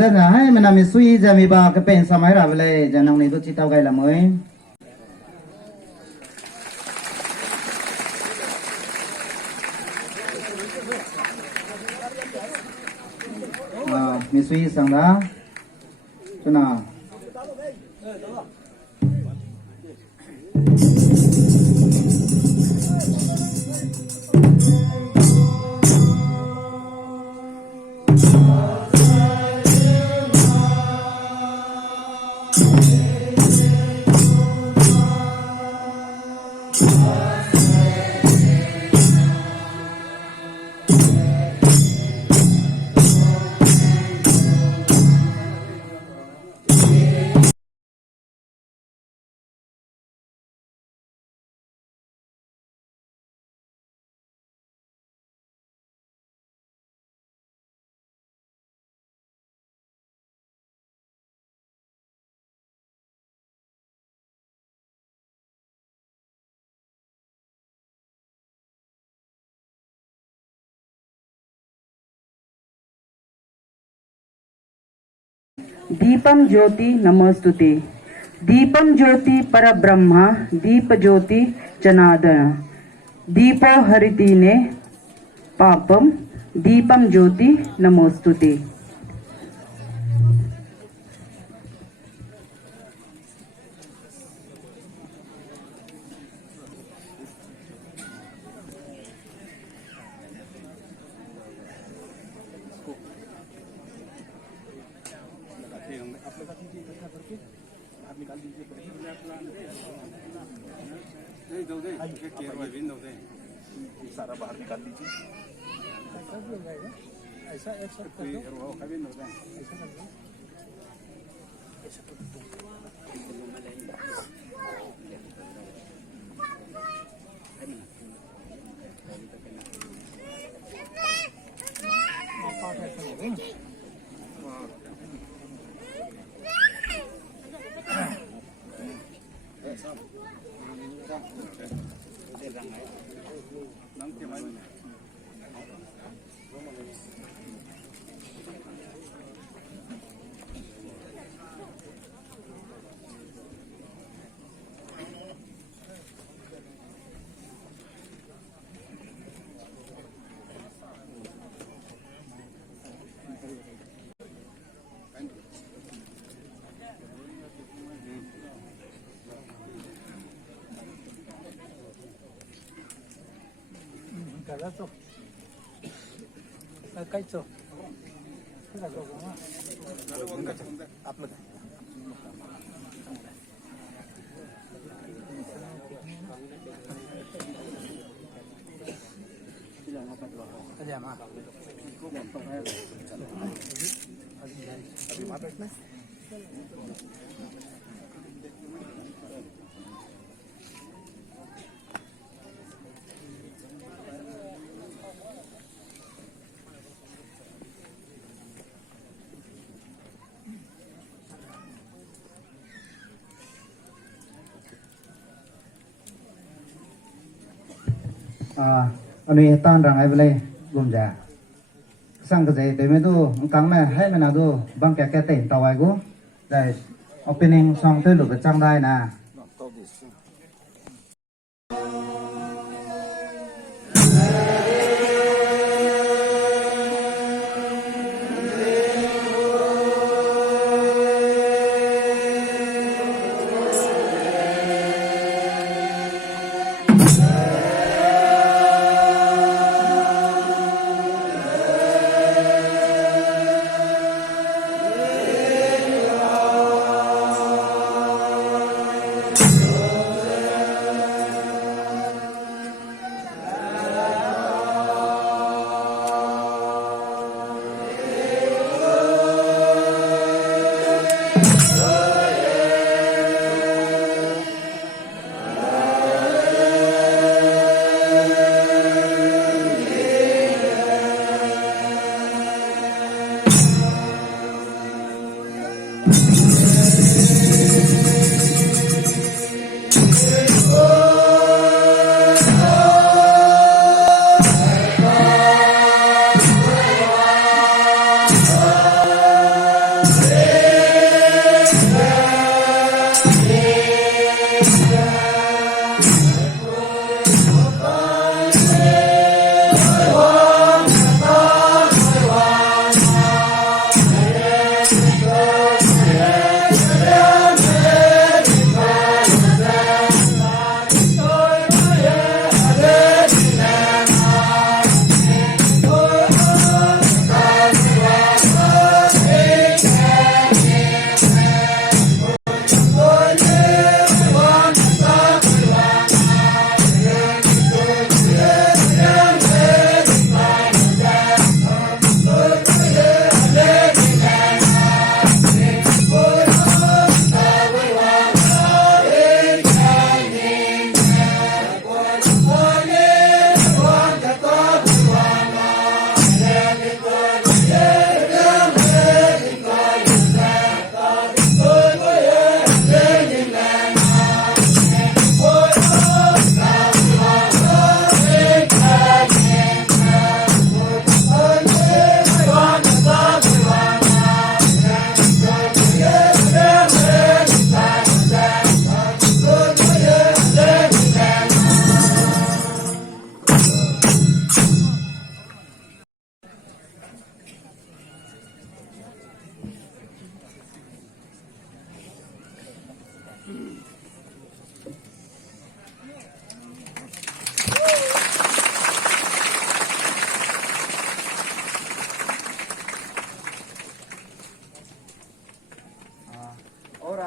Đó là hay mình làm mình suy ra mình bảo cái pen sao máy ra về giờ nông này tôi chỉ tao gây là mới mình suy sang đó Chuna. Deepam ज्योति नमोस्तुते। दीपम ज्योति परब्रह्मा दीप ज्योति जनार्दन दीपो हरितीने पापम दीपम ज्योति नमोस्तुते। सारा बाहर निकाल लीजिए। ऐसा एक साथ कर दो। काय चो आपलं Anh ấy tan rằng ai về gồm giả sang cái gì để mấy đứa cắn này hay mấy nào đứa băng cái tiền tàu ai cũng đây opening xong tới lúc cái trang đây nè.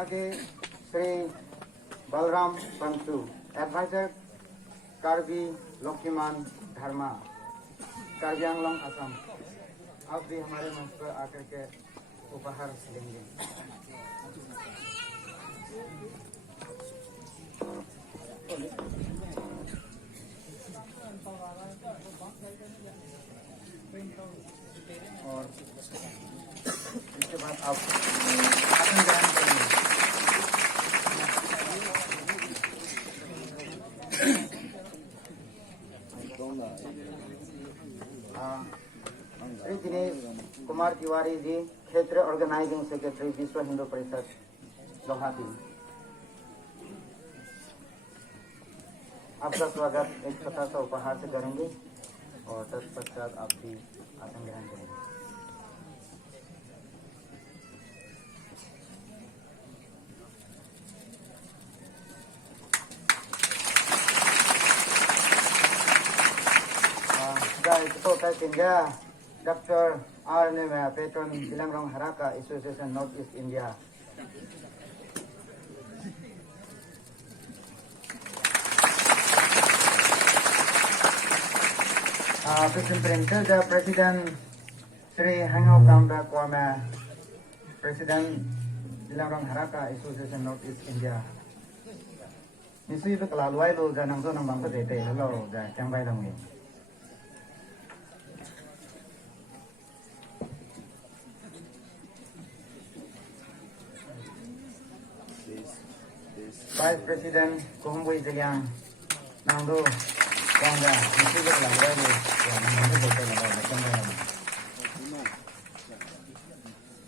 Nage Sri Balram Pantu, Advisor Karbi Lokiman Dharma, Karbi Anglong Assam. आप भी हमारे मंच पर आकर के उपहार लेंगे। और इसके बाद आप आसन ग्रहण करेंगे। श्री दिनेश कुमार तिवारी जी, क्षेत्र ऑर्गेनाइजिंग सेक्रेटरी, विश्व हिंदू परिषद गुवाहाटी। आपका स्वागत एक छोटा सा उपहार से करेंगे और तत्पश्चात आप भी आसन ग्रहण करेंगे। Dr. R. Neme, Patron Bilangrong Haraka Association North East India. Present the President Sri Hangau Kamba Kwame, President Bilangrong Haraka Association North East India. Misi Bekalalwai lo janang zo nang bangka dete lo ja changbai lang ni. Vice President Kuhumbui Zeliang Nangdo Kwangga Misi Bekalalwai lo janang bangka dete lo ja changbai lang ni.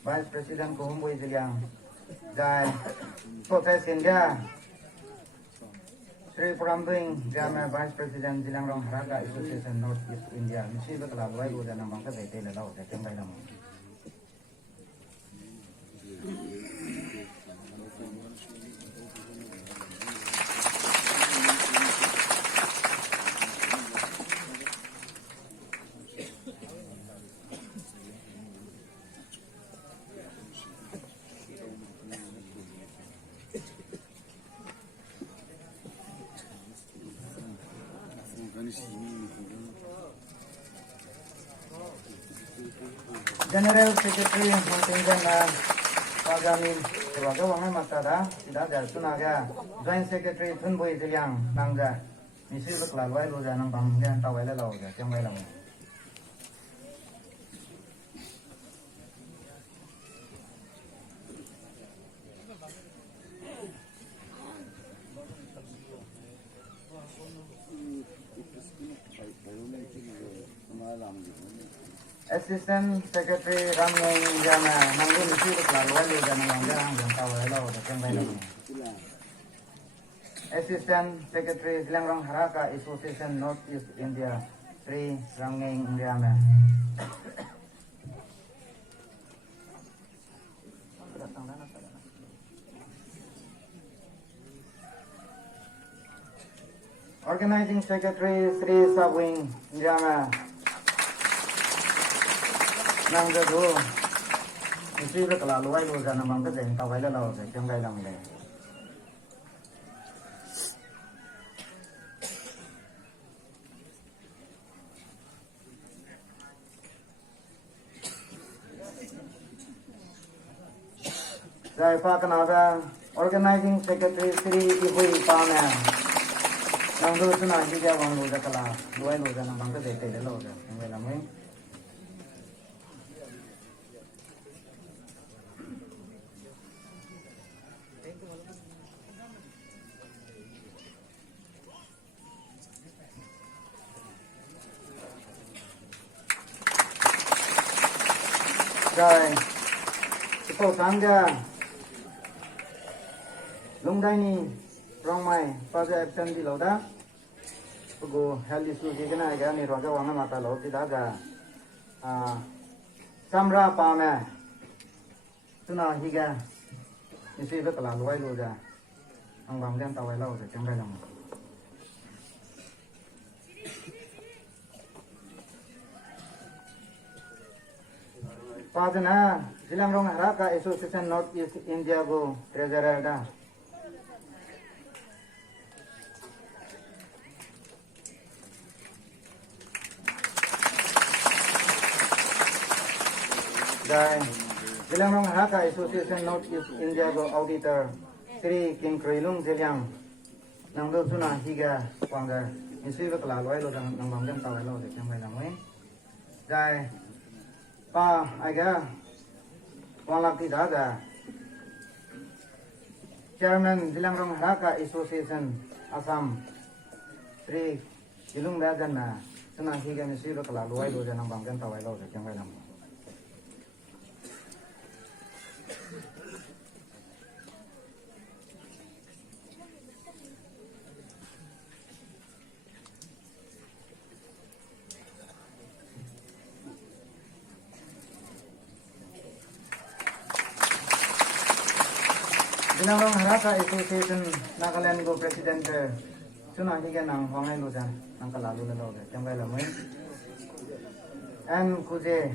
Vice President Kuhumbui Zeliang Jai Protest India Sri Prambing Jama Vice President Bilangrong Haraka Association North East India. Misi Bekalalwai lo janang bangka dete lo ja changbai lang ni. General Secretary Contingent Pagamin Keluarga Wangai Matada tidak ada sunaga Joint Secretary Tunbui Zeliang Nangga Misi Bekalalwai lo janang bangga tawai le lo ja changbai lang. Assistant Secretary Ramneng Jama Nanggu Misi Bekalalwai lo janang bangga tawai lo ja changbai lang. Assistant Secretary Bilangrong Haraka Association North East India Sri Ramneng Jama. Organizing Secretary Sri Sabwing Jama Nangga do Misi Bekalalwai lo janang bangka tawai le lo ja changbai lang le. Jai Pakanaga Organizing Secretary Sri Ihui Pame Nangdu Suna Hija Wang Lo Jakala Luai Lo Janang Bangka Dete Le Lo Jangai Lang Ni. Jai Ipo Sangga Lungdaini Rongmai Paja Action di Lauda Pugu Heli Suji Kena Aga Ni Raja Wanga Mata Lau Tidaga Samra Pame Tuna Higa Misi Bekalalwai lo ja Ang banggan tawai lau ja changbai lang. Pazana Zilangrong Haraka Association North East India go treasurer da. Dai Zilangrong Haraka Association North East India go auditor Sri Kim Krilung Zilang nang do suna higa kwangga isi ba kala loi lo nang bang jam tawai lo de jam bai lang wei dai pa aga wang ti da ga Chairman Zilangrong Haraka Association Assam Sri Kilung Rajan na suna higa isi ba kala loi lo nang bang jam tawai lo de jam bai lang Zilangrong Haraka Association Nagaland go President Suna higa nang wangai lo jan nang kalalu lo de jam bai lang wei and kuje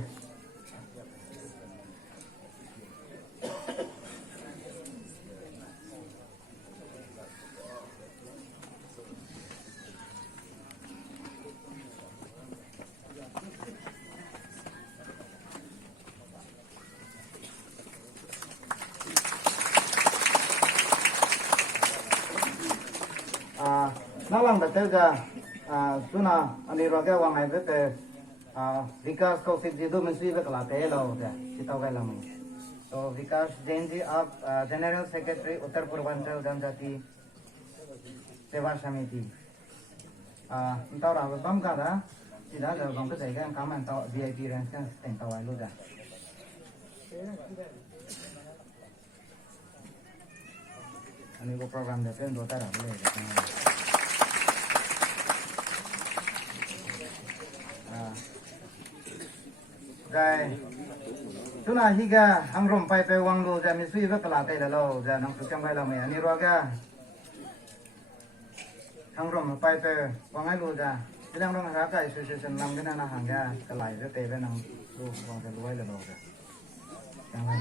nalang betul ga suna ani roga wangai bete vikas kaushik ji do mensi be kala te lo de sitau ga lam so vikas jain ji आप general secretary उत्तर पूर्वांचल जनजाति सेवा समिति tao ra bam ka da chỉ đã là vòng cái gì cái cảm ơn tao VIP rồi cái tiền tao ai luôn ra anh có program để tên đồ ta làm cái này tu na higa hangrom pai pe wang lo ja mi sui ba kala te lo ja nang su chang bai la me ani ro ga hangrom pai pe wang ai lo ja Zilangrong Haraka Association nam cái na hàng ga kalai re te be nang lu wang te luai la lo ja chang bai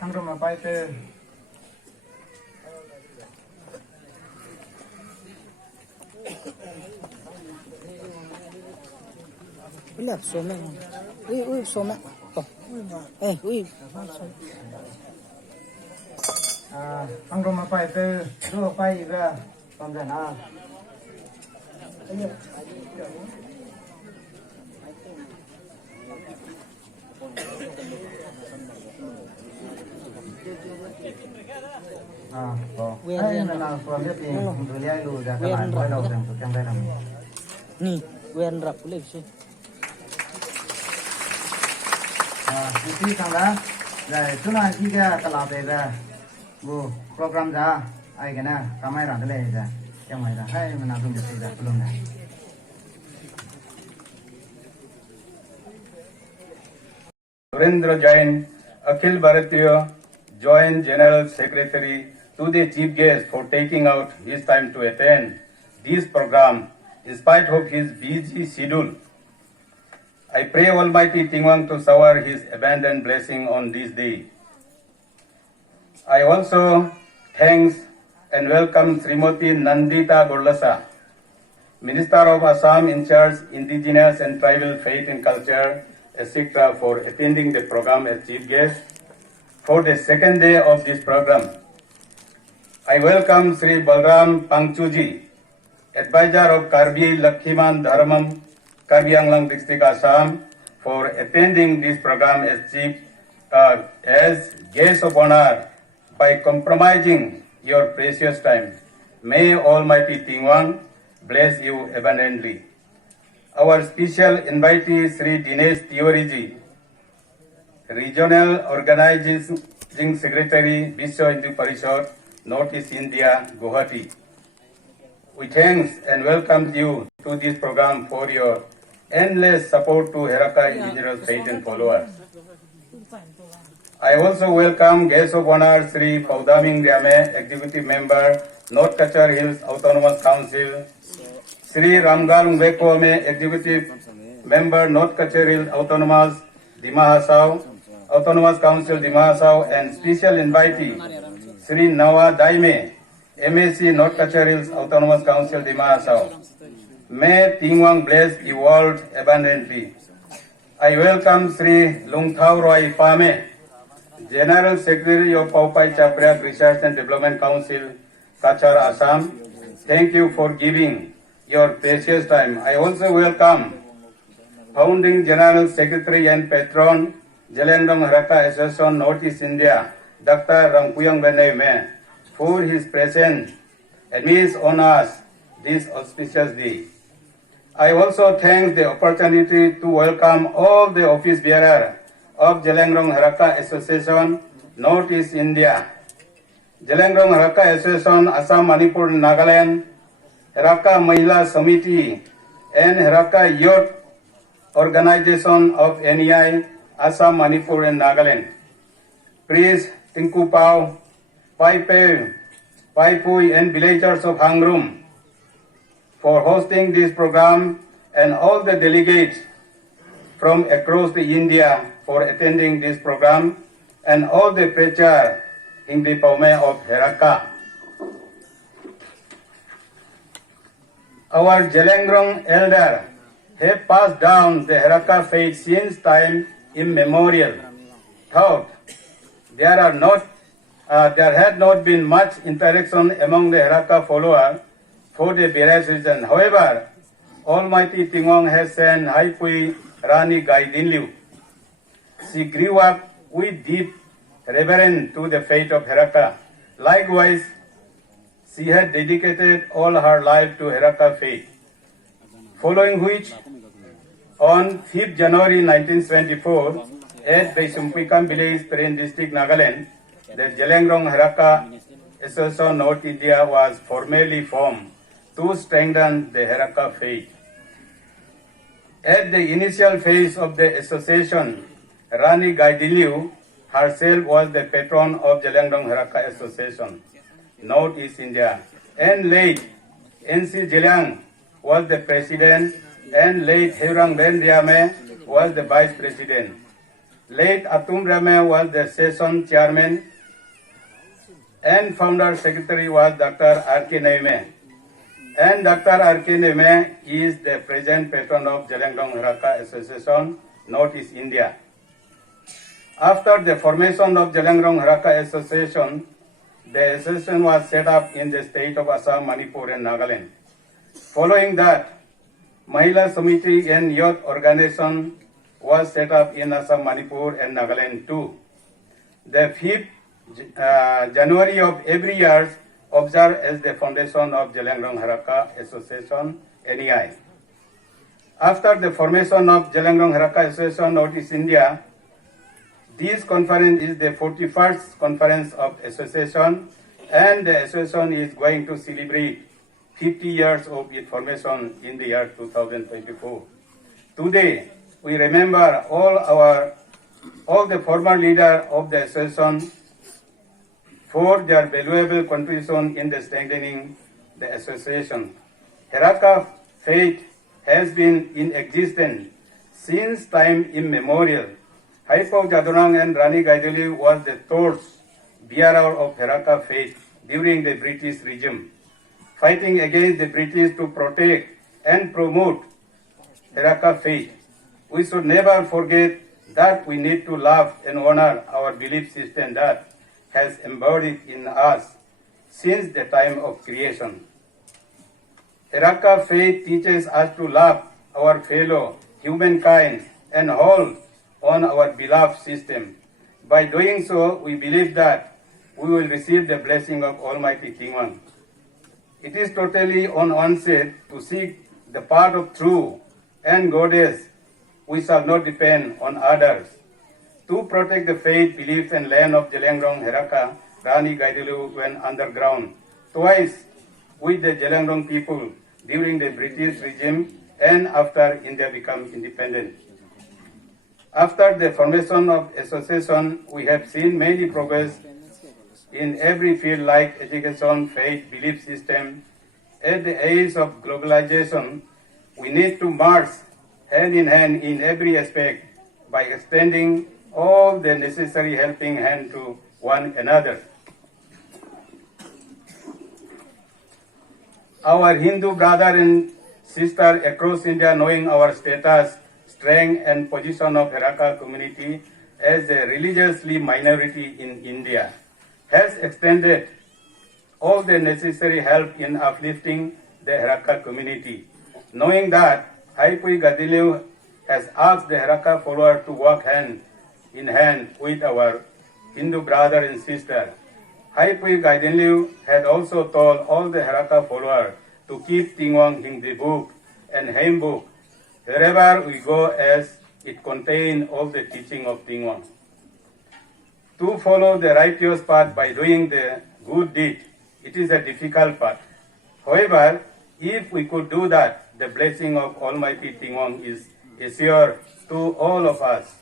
hangrom pai pe Lep some. Ui some. Ui. hangrom pai pe ro pai ga tom ja na ai là phần biết gì từ đây lùi ra cái bàn quay đầu rằng tụi trong đây làm Ni, wen rap lep sih. Isi sang đó rồi chúng khi ra cái lò về ra bu program ra ai cái na kamai ra cái này ra trong này ra hay mình làm dùng được gì ra luôn này Surendra Jain, Akhil Bharatiya Joint General Secretary, to the Chief Guest for taking out his time to attend this program in spite of his busy schedule. I pray Almighty Tingwang to shower his abundant blessing on this day. I also thanks and welcome Srimati Nandita Gorlasa, Minister of Assam in charge Indigenous and Tribal Faith and Culture, etc., for attending the program as chief guest for the second day of this program. I welcome Sri Balram Pangchuji, advisor of Karbi Lakhiman Dharmam, Karbi Anglang District, Assam, for attending this program as guest of honor by compromising your precious time. May Almighty Tingwang bless you abundantly. Our special invitee, Sri Dinesh Tiwari, Regional Organizing Secretary, Vishwa Hindu Parishad, North East India, Guwahati. we thanks and welcome you to this program for your endless support to Heraka indigenous faith and followers. I also welcome guest of honor Sri Paudaming Ryame, Executive Member, North Kachar Hills Autonomous Council, Sri Ramgal Ngwekwame, Executive Member, North Kachar Hills Autonomous Council, Dimahasau, and special invitee, Sri Nawa Daime, MAC, North Kachar Hills Autonomous Council, Dimahasau. May Tingwang bless the world abundantly. I welcome Sri Lungthau Roy Pame, General Secretary of Paupai Chapriat Research and Development Council, Kachar, Assam. Thank you for giving your precious time. I also welcome Founding General Secretary and Patron, Jalandong Heraka Association, Northeast India, Dr. Rangpuyang Beneme, for his presence amidst on us this auspicious day. I also thank the opportunity to welcome all the office bearers of Jalandong Heraka Association, Northeast India, Jalandong Heraka Association, Assam, Manipur, Nagaland, Heraka Mahila Samiti, and Heraka Youth Organization of NEI, Assam, Manipur, and Nagaland. Priest Tinku Pao, Pai Pui, and villagers of Hangrum for hosting this program, and all the delegates from across the India for attending this program, and all the preachers in the Paume of Heraka. Our Jalangrong elder have passed down the Heraka faith since time immemorial. Thought there had not been much interaction among the Heraka followers for the various reasons. However, Almighty Tingwang has sent Haipui Rani Gaidinliu. She grew up with deep reverence to the faith of Heraka. Likewise, she had dedicated all her life to Heraka faith. Following which, on 5th January 1974, at Baisumpikam village, Peren district, Nagaland, the Jalangrong Heraka Association North India was formally formed to strengthen the Heraka faith. At the initial phase of the association, Rani Gaidiliu herself was the patron of Jalandong Heraka Association, Northeast India, and late N.C. Jelang was the president, and late Heurang Ben Riame was the vice president. Late Atum Rame was the session chairman, and founder secretary was Dr. R.K. Neime. And Dr. R.K. Neime is the present patron of Jalandong Heraka Association, Northeast India. After the formation of Jalandong Heraka Association, the association was set up in the state of Assam, Manipur, and Nagaland. Following that, Mahila Samiti and Youth Organization was set up in Assam, Manipur, and Nagaland too. The 5th January of every year observed as the foundation of Jalandong Heraka Association, NEI. After the formation of Jalandong Heraka Association, Northeast India, this conference is the 41st conference of association, and the association is going to celebrate 50 years of its formation in the year 2024. Today, we remember all the former leaders of the association for their valuable contribution in the strengthening the association. Heraka faith has been in existence since time immemorial. Haipau Jadurang and Rani Gaidili was the torch bearer of Heraka faith during the British regime, fighting against the British to protect and promote Heraka faith. We should never forget that we need to love and honor our belief system that has embodied in us since the time of creation. Heraka faith teaches us to love our fellow humankind and hold on our beloved system. By doing so, we believe that we will receive the blessing of Almighty Tingwang. It is totally on onset to seek the path of truth and goddess. We shall not depend on others. To protect the faith, belief, and land of Jalangrong Heraka, Rani Gaidilu went underground twice with the Jelangrong people during the British regime and after India became independent. After the formation of association, we have seen many progress in every field like education, faith, belief system. At the age of globalization, we need to march hand in hand in every aspect by extending all the necessary helping hand to one another. Our Hindu brother and sister across India, knowing our status, strength and position of Heraka community as a religiously minority in India, has extended all the necessary help in uplifting the Heraka community. Knowing that Haipui Gadiliu has asked the Heraka follower to work hand in hand with our Hindu brother and sister, Haipui Gadiliu had also told all the Heraka followers to keep Tingwang Hindi book and hymn book wherever we go, as it contains all the teaching of Tingwang. To follow the righteous path by doing the good deed, it is a difficult path. However, if we could do that, the blessing of Almighty Tingwang is assured to all of us.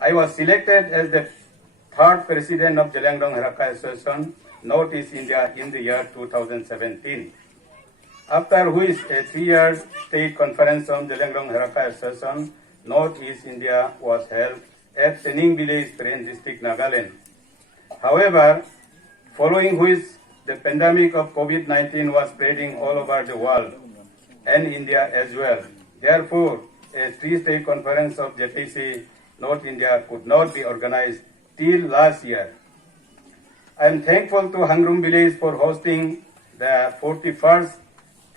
I was selected as the third president of Jelangrong Heraka Association, Northeast India, in the year 2017. After which a 3-year state conference on Jelangrong Heraka Association, Northeast India, was held at Tening village, Peren district, Nagaland. However, following which the pandemic of COVID-19 was spreading all over the world and India as well. Therefore, a 3-state conference of JPC North India could not be organized till last year. I am thankful to Hangrum village for hosting the 41st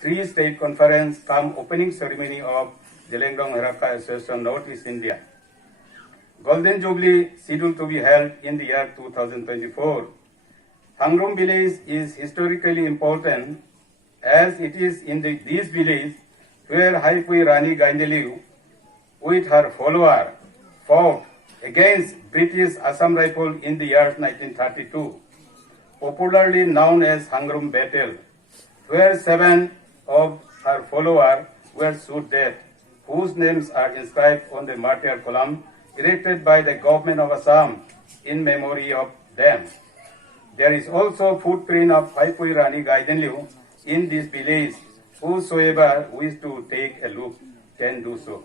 3-state conference cum opening ceremony of Jelangrong Heraka Association Northeast India. Golden Jubilee scheduled to be held in the year 2024. Hangrum village is historically important as it is in this village where Haipui Rani Gaindeliu with her follower fought against British Assam Rifle in the year 1932, popularly known as Hangrum Battle, where 7 of her followers were shot dead, whose names are inscribed on the martyr column erected by the government of Assam in memory of them. There is also footprint of Haipui Rani Gaidenliu in this village. Whosoever wishes to take a look can do so.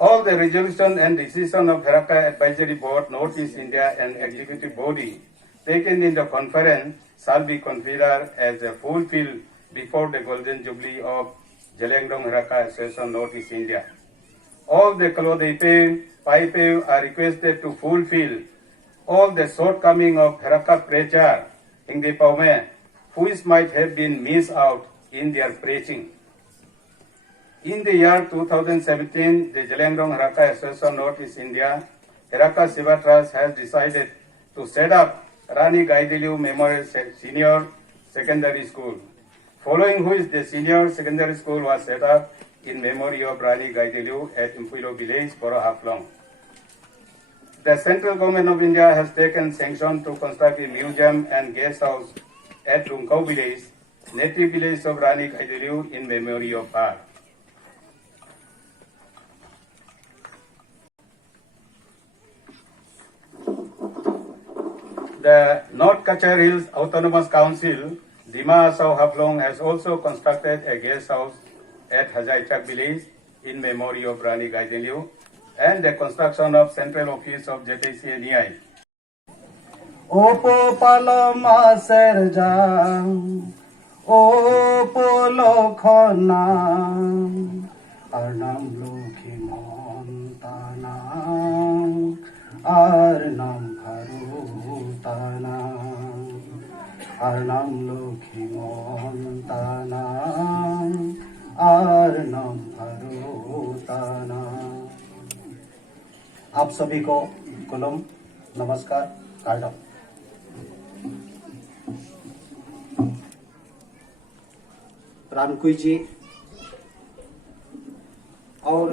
All the resolution and decision of Heraka Advisory Board, Northeast India and Executive Body taken in the conference shall be considered as fulfilled before the Golden Jubilee of Jelangrong Heraka Association Northeast India. All the Kalodaipe, Paipe are requested to fulfill all the shortcomings of Heraka preacher, Hindi Paume, which might have been missed out in their preaching. In the year 2017, the Jelangrong Heraka Association Northeast India, Heraka Siva Trust has decided to set up Rani Gaideliu Memorial Senior Secondary School, following which the Senior Secondary School was set up in memory of Rani Gaideliu at Impuilo village, Boro Haflong. The central government of India has taken sanction to construct a museum and guest house at Lungkau village, native village of Rani Gaideliu, in memory of her. The North Kachar Hills Autonomous Council, Dima Asau Haflong, has also constructed a guest house at Hazaichak village in memory of Rani Gaideliu, and the construction of central office of JTCNEI. Opo paloma serja, opo lokhona, arnam lokhi montana, arnam harutana, arnam lokhi montana, arnam harutana. आप सभी को coulomb नमस्कार कालडम। रामकुई जी और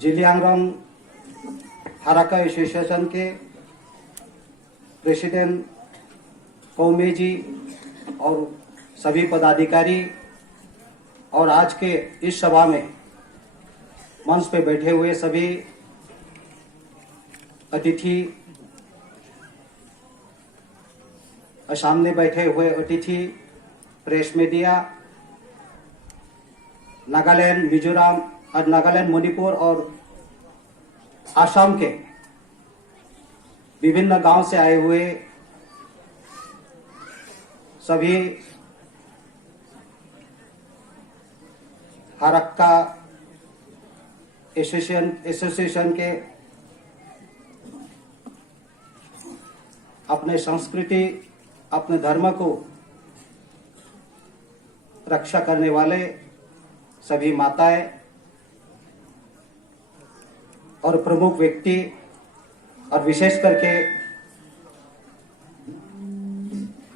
Zeliangrong हराका association के president कौमे जी और सभी पदाधिकारी और आज के इस सभा में मंच पे बैठे हुए सभी अतिथि, सामने बैठे हुए अतिथि, प्रेस मीडिया, नागालैंड, मिजोरम और नागालैंड, मणिपुर और आसाम के विभिन्न गांव से आए हुए सभी हरक्का एसोसिएशन के अपने संस्कृति, अपने धर्म को रक्षा करने वाले सभी माताएं और प्रमुख व्यक्ति और विशेष करके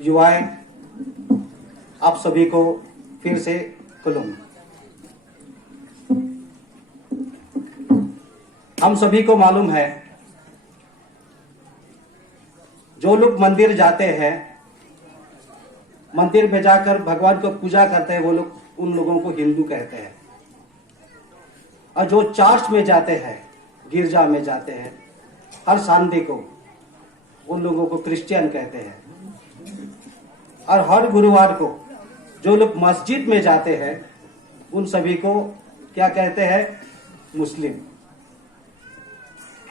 युवाएं, आप सभी को फिर से खुलूं। हम सभी को मालूम है, जो लोग मंदिर जाते हैं, मंदिर में जाकर भगवान को पूजा करते हैं, वो लोग उन लोगों को हिंदू कहते हैं। और जो चर्च में जाते हैं, गिरजा में जाते हैं हर संडे को, उन लोगों को क्रिश्चियन कहते हैं। और हर गुरुवार को जो लोग मस्जिद में जाते हैं, उन सभी को क्या कहते हैं? मुस्लिम।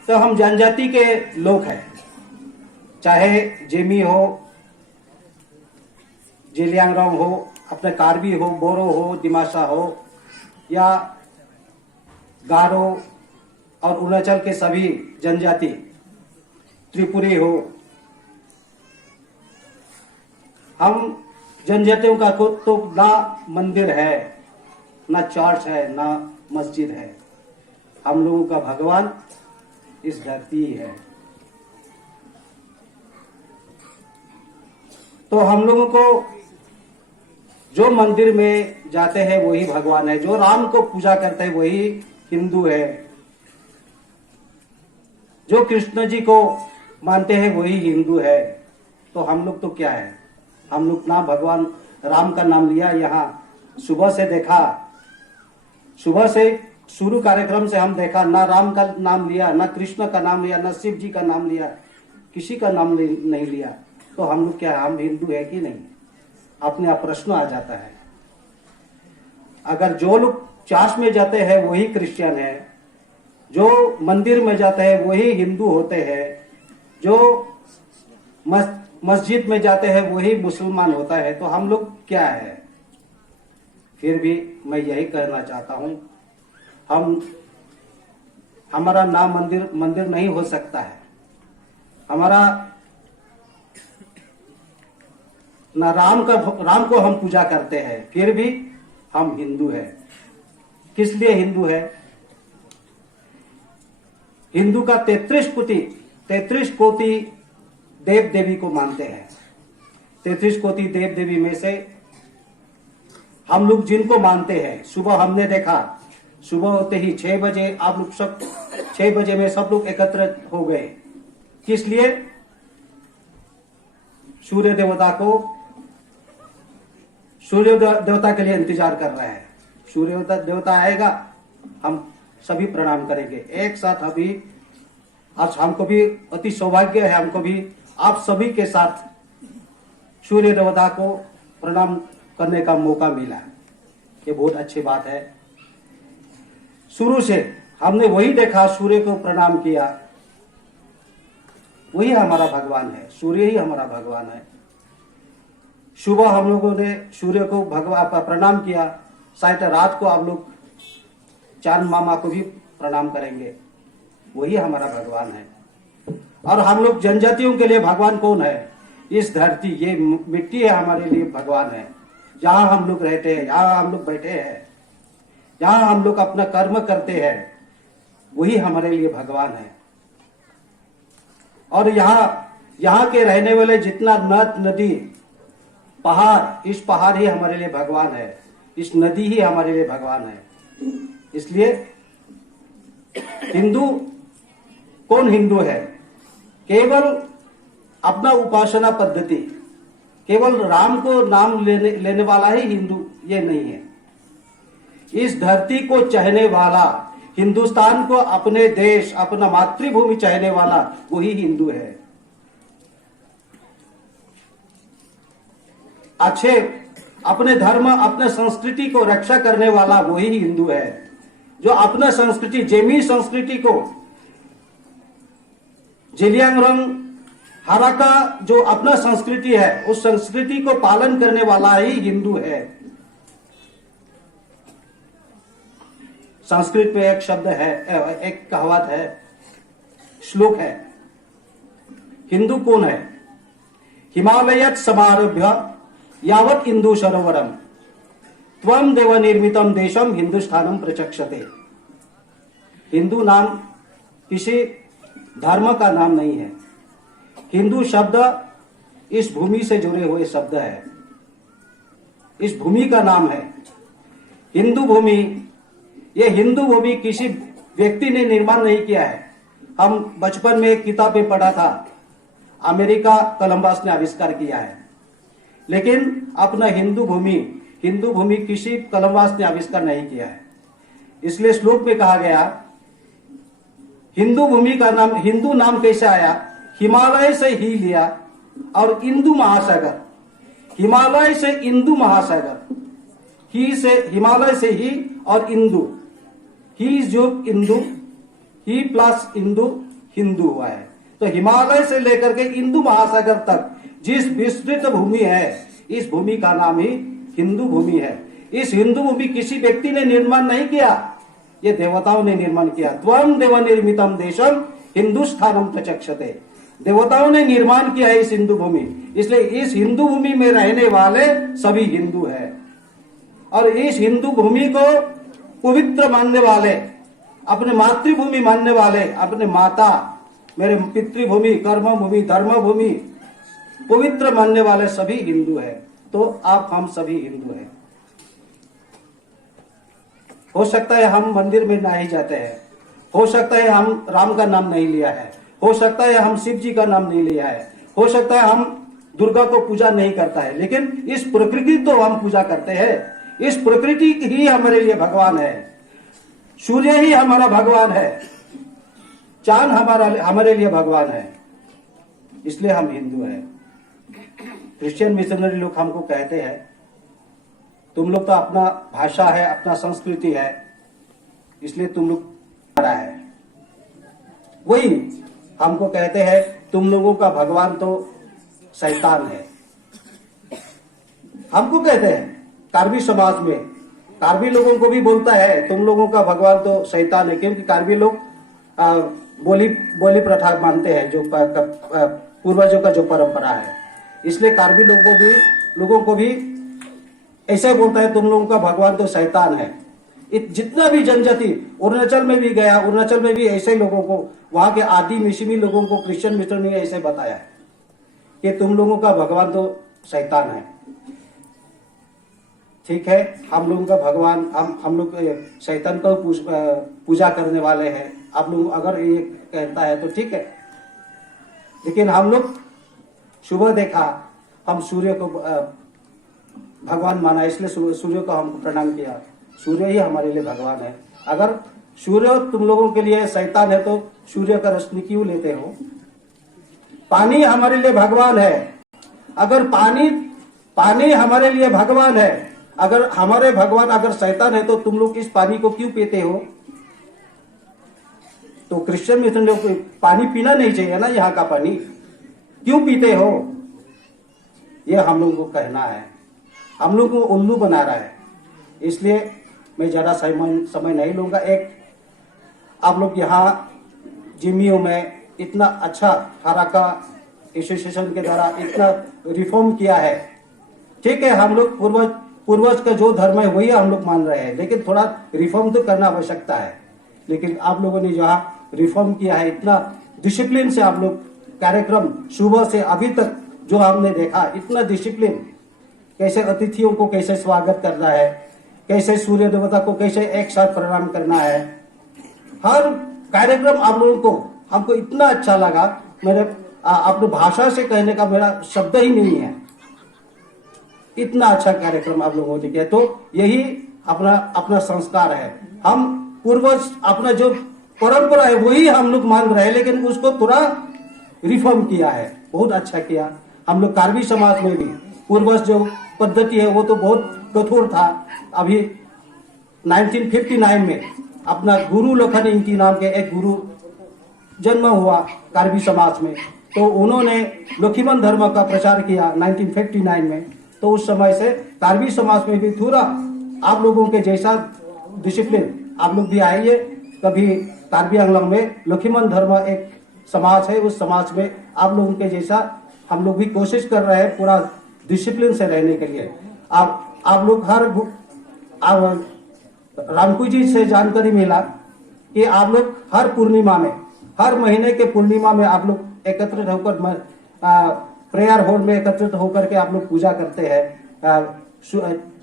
तो हम जनजाति के लोग हैं, चाहे जेमी हो, जेलियांगरोंग हो, अपने कार्बी हो, बोरो हो, दिमासा हो, या गारो और अरुणाचल के सभी जनजाति, त्रिपुरी हो, हम जनजातियों का तो ना मंदिर है, ना चर्च है, ना मस्जिद है। हम लोगों का भगवान इस धरती है। तो हम लोगों को जो मंदिर में जाते हैं वही भगवान है, जो राम को पूजा करते हैं वही हिंदू है, जो कृष्ण जी को मानते हैं वही हिंदू है। तो हम लोग तो क्या है? हम लोग ना भगवान राम का नाम लिया, यहाँ सुबह से देखा, सुबह से शुरू कार्यक्रम से हम देखा, ना राम का नाम लिया, ना कृष्ण का नाम लिया, ना शिव जी का नाम लिया, किसी का नाम नहीं लिया। तो हम लोग क्या, हम हिंदू है कि नहीं? अपने आप प्रश्न आ जाता है। अगर जो लोग चर्च में जाते हैं वही क्रिश्चियन है, जो मंदिर में जाते हैं वही हिंदू होते हैं, जो मस्जिद में जाते हैं वही मुसलमान होता है, तो हम लोग क्या है? फिर भी मैं यही कहना चाहता हूं, हमारा नाम मंदिर नहीं हो सकता है, हमारा ना राम को हम पूजा करते हैं, फिर भी हम हिंदू हैं। किस लिए हिंदू है? हिंदू का 33 कोटि देव देवी को मानते हैं। 33 कोटि देव देवी में से हम लोग जिनको मानते हैं, सुबह हमने देखा, सुबह होते ही 6 बजे आप लोग सब 6 बजे में सब लोग एकत्र हो गए। किस लिए? सूर्य देवता के लिए इंतजार कर रहे हैं। सूर्य देवता आएगा, हम सभी प्रणाम करेंगे एक साथ। अभी आज हमको भी अति सौभाग्य है, हमको भी आप सभी के साथ सूर्य देवता को प्रणाम करने का मौका मिला। ये बहुत अच्छी बात है। शुरू से हमने वही देखा, सूर्य को प्रणाम किया, वही हमारा भगवान है, सूर्य ही हमारा भगवान है। सुबह हम लोगों ने सूर्य को भगवान का प्रणाम किया, शायद रात को आप लोग चांद मामा को भी प्रणाम करेंगे, वही हमारा भगवान है। और हम लोग जनजातियों के लिए भगवान कौन है? इस धरती, ये मिट्टी है हमारे लिए भगवान है। जहां हम लोग रहते हैं, जहां हम लोग बैठे हैं, जहां हम लोग अपना कर्म करते हैं, वही हमारे लिए भगवान है। और यहाँ के रहने वाले जितना नदी, पहाड़, इस पहाड़ ही हमारे लिए भगवान है, इस नदी ही हमारे लिए भगवान है। इसलिए हिंदू कौन हिंदू है? केवल अपना उपासना पद्धति, केवल राम को नाम लेने वाला ही हिंदू ये नहीं है। इस धरती को चाहने वाला, हिंदुस्तान को अपने देश, अपना मातृभूमि चाहने वाला वही हिंदू है। अच्छे अपने धर्म, अपने संस्कृति को रक्षा करने वाला वही हिंदू है। जो अपना संस्कृति, जेमी संस्कृति को, जेलियांगरोंग हाराका जो अपना संस्कृति है, उस संस्कृति को पालन करने वाला ही हिंदू है। संस्कृत में एक शब्द है, एक कहावत है, श्लोक है, हिंदू कौन है? हिमालयत समारभ्य यावत इंदु सरोवरम त्वम देव निर्मितम देशम हिंदुस्थानम प्रचक्षते। हिंदू नाम किसी धर्म का नाम नहीं है। हिंदू शब्द इस भूमि से जुड़े हुए शब्द है, इस भूमि का नाम है हिंदू भूमि। ये हिंदू भूमि किसी व्यक्ति ने निर्माण नहीं किया है। हम बचपन में एक किताब में पढ़ा था, अमेरिका कोलंबस ने आविष्कार किया है, लेकिन अपना हिंदू भूमि किसी कोलंबस ने आविष्कार नहीं किया है। इसलिए श्लोक में कहा गया, हिंदू भूमि का नाम, हिंदू नाम कैसे आया? हिमालय से ही लिया और इंदु महासागर, हिमालय से इंदु महासागर, ही से हिमालय से ही और इंदु, ही जो इंदु, ही प्लस इंदु हिंदू हुआ है। तो हिमालय से लेकर के इंदु महासागर तक जिस विस्तृत भूमि है, इस भूमि का नाम ही हिंदू भूमि है। इस हिंदू भूमि किसी व्यक्ति ने निर्माण नहीं किया, ये देवताओं ने निर्माण किया। त्वम देव निर्मितम देशम हिंदुस्थानम प्रचक्षते। देवताओं ने निर्माण किया है इस हिंदू भूमि, इसलिए इस हिंदू भूमि में रहने वाले सभी हिंदू है। और इस हिंदू भूमि को पवित्र मानने वाले, अपने मातृभूमि मानने वाले, अपने माता, मेरे पितृभूमि, कर्म भूमि, धर्म भूमि पवित्र मानने वाले सभी हिंदू है। तो आप हम सभी हिंदू हैं। हो सकता है हम मंदिर में नहीं जाते हैं, हो सकता है हम राम का नाम नहीं लिया है, हो सकता है हम शिव जी का नाम नहीं लिया है, हो सकता है हम दुर्गा को पूजा नहीं करता है, लेकिन इस प्रकृति तो हम पूजा करते हैं। इस प्रकृति ही हमारे लिए भगवान है, सूर्य ही हमारा भगवान है, चांद हमारे लिए भगवान है, इसलिए हम हिंदू हैं। क्रिश्चियन मिशनरी लोग हमको कहते हैं, तुम लोग तो अपना भाषा है, अपना संस्कृति है, इसलिए तुम लोग रहा है। वही हमको कहते हैं, तुम लोगों का भगवान तो शैतान है। हमको कहते हैं, कार्बी समाज में कार्बी लोगों को भी बोलता है, तुम लोगों का भगवान तो शैतान है, क्योंकि कार्बी लोग बोली प्रथा मानते हैं, जो पूर्वजों का जो परंपरा है। इसलिए कार्बी लोगों को भी ऐसा बोलता है, तुम लोगों का भगवान तो शैतान है। जितना भी जनजाति, अरुणाचल में भी गया, अरुणाचल में भी ऐसे लोगों को, वहां के आदि मिशिमी लोगों को क्रिश्चियन मिशन ने ऐसे बताया है कि तुम लोगों का भगवान तो शैतान है। ठीक है, हम लोगों का भगवान, हम लोग शैतान को पूजा करने वाले हैं। आप लोग अगर ये कहता है तो ठीक है, लेकिन हम लोग सुबह देखा, हम सूर्य को भगवान माना, इसलिए सूर्य को हम प्रणाम किया। सूर्य ही हमारे लिए भगवान है। अगर सूर्य तुम लोगों के लिए शैतान है तो सूर्य का रोशनी क्यों लेते हो? पानी हमारे लिए भगवान है। अगर पानी हमारे लिए भगवान है, अगर हमारे भगवान अगर शैतान है तो तुम लोग इस पानी को क्यों पीते हो? तो क्रिश्चियन मिशन लोग पानी पीना नहीं चाहिए ना, यहाँ का पानी क्यों पीते हो? ये हम लोगों को कहना है, हम लोग को उल्लू बना रहा है। इसलिए मैं ज्यादा समय नहीं लूंगा। एक आप लोग यहाँ जिमियो में इतना अच्छा हाराका एसोसिएशन के द्वारा इतना रिफॉर्म किया है, ठीक है, हम लोग पूर्वज का जो धर्म है वही हम लोग मान रहे हैं, लेकिन थोड़ा रिफॉर्म तो करना आवश्यकता है। लेकिन आप लोगों ने जहाँ रिफॉर्म किया है, इतना डिसिप्लिन से आप लोग कार्यक्रम सुबह से अभी तक जो हमने देखा, इतना डिसिप्लिन, कैसे अतिथियों को कैसे स्वागत करना है, कैसे सूर्य देवता को कैसे एक साथ प्रणाम करना है, हर कार्यक्रम आप लोगों को हमको इतना अच्छा लगा। मेरे अपनी भाषा से कहने का मेरा शब्द ही नहीं है। इतना अच्छा कार्यक्रम आप लोगों ने किया, तो यही अपना अपना संस्कार है। हम पूर्वज अपना जो परंपरा है वही हम लोग मान रहे हैं, लेकिन उसको थोड़ा रिफॉर्म किया है, बहुत अच्छा किया। हम लोग कार्बी समाज में भी पूर्वज जो पद्धति है वो तो बहुत कठोर था। अभी 1959 में अपना गुरु लखन इंकी नाम के एक गुरु जन्म हुआ कार्बी समाज में, तो उन्होंने लखीमन धर्म का प्रचार किया 1959 में। तो उस समय से कार्बी समाज में भी थोड़ा आप लोगों के जैसा डिसिप्लिन, आप लोग भी आइए कभी कार्बी आंगलंग में। लखीमन धर्म एक समाज है, उस समाज में आप लोगों के जैसा हम लोग भी कोशिश कर रहे हैं पूरा डिसिप्लिन से रहने के लिए। आप लोग रामकू जी से जानकारी मिला कि आप लोग हर पूर्णिमा में, हर महीने के पूर्णिमा में आप लोग एकत्रित होकर प्रेयर हॉल में एकत्रित होकर के आप लोग पूजा करते हैं।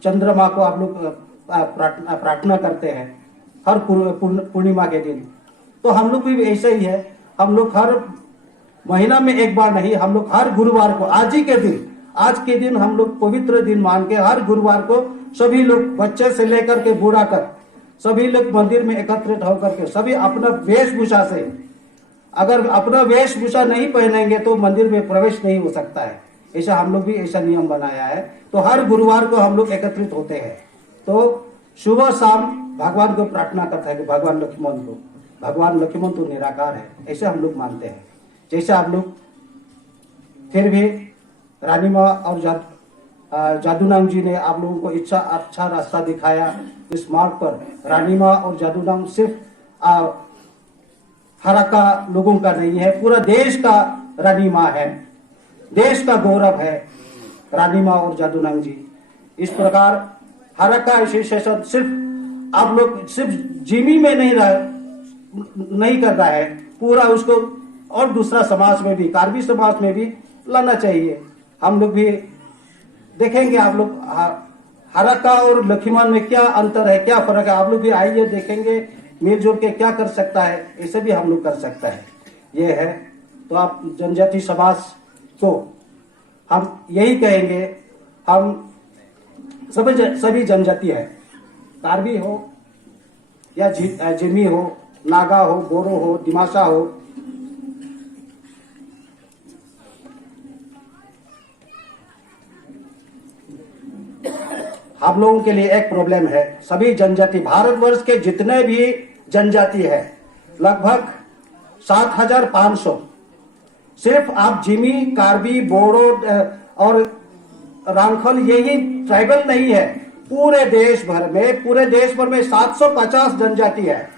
चंद्रमा को आप लोग प्रार्थना करते हैं हर पूर्णिमा के दिन। तो हम लोग भी ऐसे ही है, हम लोग हर महीना में एक बार नहीं, हम लोग हर गुरुवार को, आज के दिन हम लोग पवित्र दिन मान के हर गुरुवार को सभी लोग, बच्चे से लेकर के बूढ़ा तक, सभी लोग मंदिर में एकत्रित होकर के सभी अपना वेशभूषा से, अगर अपना वेशभूषा नहीं पहनेंगे तो मंदिर में प्रवेश नहीं हो सकता है। ऐसा हम लोग भी ऐसा नियम बनाया है। तो हर गुरुवार को हम लोग एकत्रित होते हैं, तो सुबह शाम भगवान को प्रार्थना करता है कि भगवान लक्ष्मण तो निराकार है, ऐसे हम लोग मानते हैं। जैसे आप लोग फिर भी रानी माँ और जादूनाम जी ने आप लोगों को अच्छा रास्ता दिखाया। इस मार्ग पर रानी माँ और जादूनाम सिर्फ हराका लोगों का नहीं है, पूरा देश का रानी माँ है, देश का गौरव है रानी माँ और जादूनाम जी। इस प्रकार हराका एसोसिएशन सिर्फ आप लोग सिर्फ जिमी में नहीं कर रहा है, पूरा उसको और दूसरा समाज में भी, कार्बी समाज में भी लाना चाहिए। हम लोग भी देखेंगे, आप लोग हराका और लखीमन में क्या अंतर है, क्या फर्क है, आप लोग भी आइए देखेंगे, मिलजुल के क्या कर सकता है, ऐसे भी हम लोग कर सकता है। ये है तो आप जनजाति समाज को हम यही कहेंगे, हम सभी जनजाति है, कार्बी हो या जिमी हो, नागा हो, बोरो हो, दिमासा हो, हम लोगों के लिए एक प्रॉब्लम है। सभी जनजाति, भारतवर्ष के जितने भी जनजाति है लगभग 7,500, सिर्फ आप जिमी, कार्बी, बोडो और रांखल यही ट्राइबल नहीं है, पूरे देश भर में 750 जनजाति है।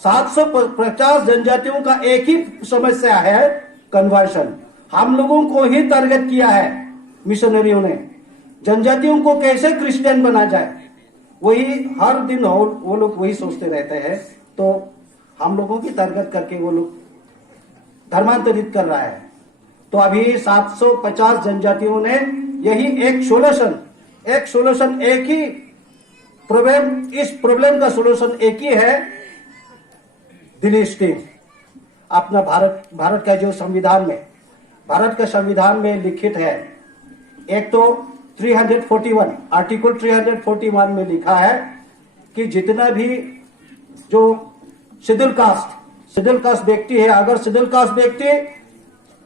750 जनजातियों का एक ही समस्या है, कन्वर्शन। हम लोगों को ही टारगेट किया है मिशनरियों ने, जनजातियों को कैसे क्रिश्चियन बना जाए, वही हर दिन वो लोग वही सोचते रहते हैं। तो हम लोगों की टारगेट करके वो लोग धर्मांतरित कर रहा है। तो अभी 750 जनजातियों ने यही एक सोल्यूशन, एक ही प्रॉब्लम, इस प्रॉब्लम का सोल्यूशन एक ही है, दिल्ली स्टेट। अपना भारत का जो भारत का संविधान में लिखित है, एक तो 341 आर्टिकल 341 में लिखा है कि जितना भी जो शेड्यूल कास्ट व्यक्ति है, अगर शेड्यूल कास्ट व्यक्ति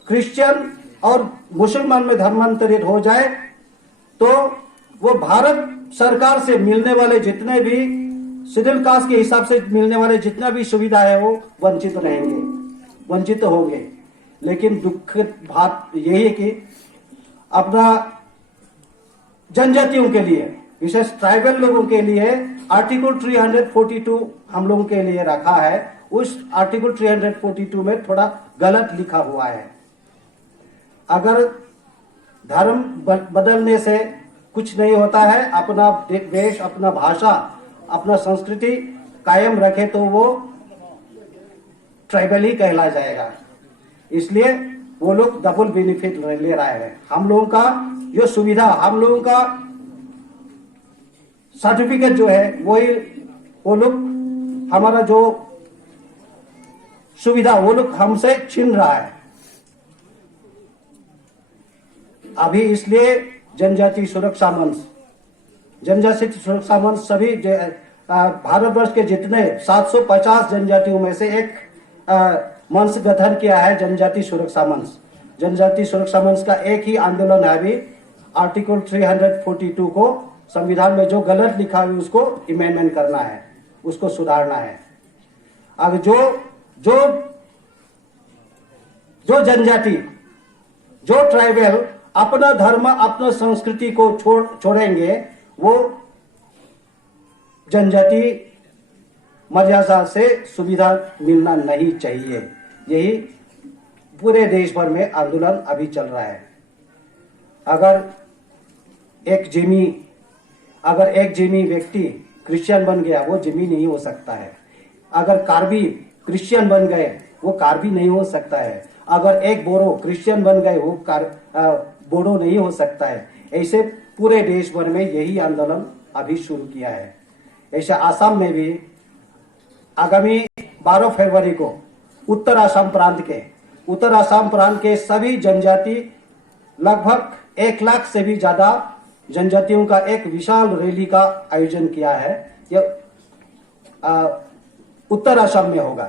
क्रिश्चियन और मुसलमान में धर्मांतरित हो जाए तो वो भारत सरकार से मिलने वाले जितने भी शेड्यूल कास्ट के हिसाब से मिलने वाले जितना भी सुविधा है वो वंचित होंगे। लेकिन दुखद बात यही है कि अपना जनजातियों के लिए, विशेष ट्राइबल लोगों के लिए आर्टिकल 342 हम लोगों के लिए रखा है। उस आर्टिकल 342 में थोड़ा गलत लिखा हुआ है। अगर धर्म बदलने से कुछ नहीं होता है, अपना देश, अपना भाषा, अपना संस्कृति कायम रखे तो वो ट्राइबल ही कहला जाएगा। इसलिए वो लोग डबल बेनिफिट ले रहे हैं। हम लोगों का जो सुविधा, हम लोगों का सर्टिफिकेट जो है वो लोग, हमारा जो सुविधा वो लोग हमसे छीन रहा है। अभी इसलिए जनजाति सुरक्षा मंच, जनजाति सुरक्षा मंच सभी भारतवर्ष के जितने 750 जनजातियों में से एक मंच गठन किया है, जनजाति सुरक्षा मंच। जनजाति सुरक्षा मंच का एक ही आंदोलन है अभी, आर्टिकल 342 को संविधान में जो गलत लिखा है उसको अमेंडमेंट करना है, उसको सुधारना है। अब जो जनजाति, जो ट्राइबल अपना धर्म, अपना संस्कृति को छोड़ेंगे, वो जनजाति मर्यादा से सुविधा मिलना नहीं चाहिए। यही पूरे देश भर में आंदोलन अभी चल रहा है। अगर एक जिमी व्यक्ति क्रिश्चियन बन गया, वो जिमी नहीं हो सकता है। अगर कार्बी क्रिश्चियन बन गए, वो कार्बी नहीं हो सकता है। अगर एक बोरो क्रिश्चियन बन गए, वो बोडो नहीं हो सकता है। ऐसे पूरे देश भर में यही आंदोलन अभी शुरू किया है। ऐसे आसाम में भी आगामी 12 फरवरी को उत्तर आसाम प्रांत के सभी जनजाति, लगभग 1 लाख से भी ज्यादा जनजातियों का एक विशाल रैली का आयोजन किया है। यह उत्तर आसाम में होगा।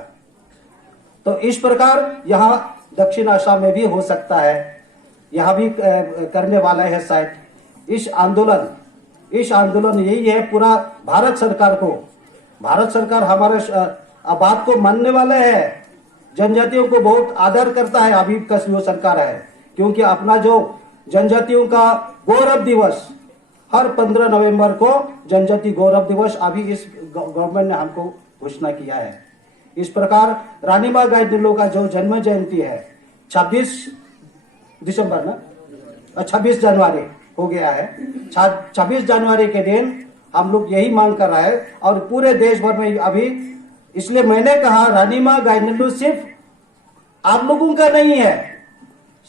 तो इस प्रकार यहाँ दक्षिण आसाम में भी हो सकता है, यहाँ भी करने वाला है शायद। इस आंदोलन यही है, पूरा भारत सरकार हमारे बात को मानने वाले है, जनजातियों को बहुत आदर करता है। अभी का जो सरकार है, क्योंकि अपना जो जनजातियों का गौरव दिवस हर 15 नवंबर को जनजाति गौरव दिवस अभी इस गवर्नमेंट ने हमको घोषणा किया है। इस प्रकार रानी माँ गाइडिलो का जो जन्म जयंती है 26 दिसंबर ना 26 जनवरी हो गया है। 26 जनवरी के दिन हम लोग यही मांग कर रहा है, और पूरे देश भर में अभी, इसलिए मैंने कहा रानी माँ गाइडिलो सिर्फ आप लोगों का नहीं है,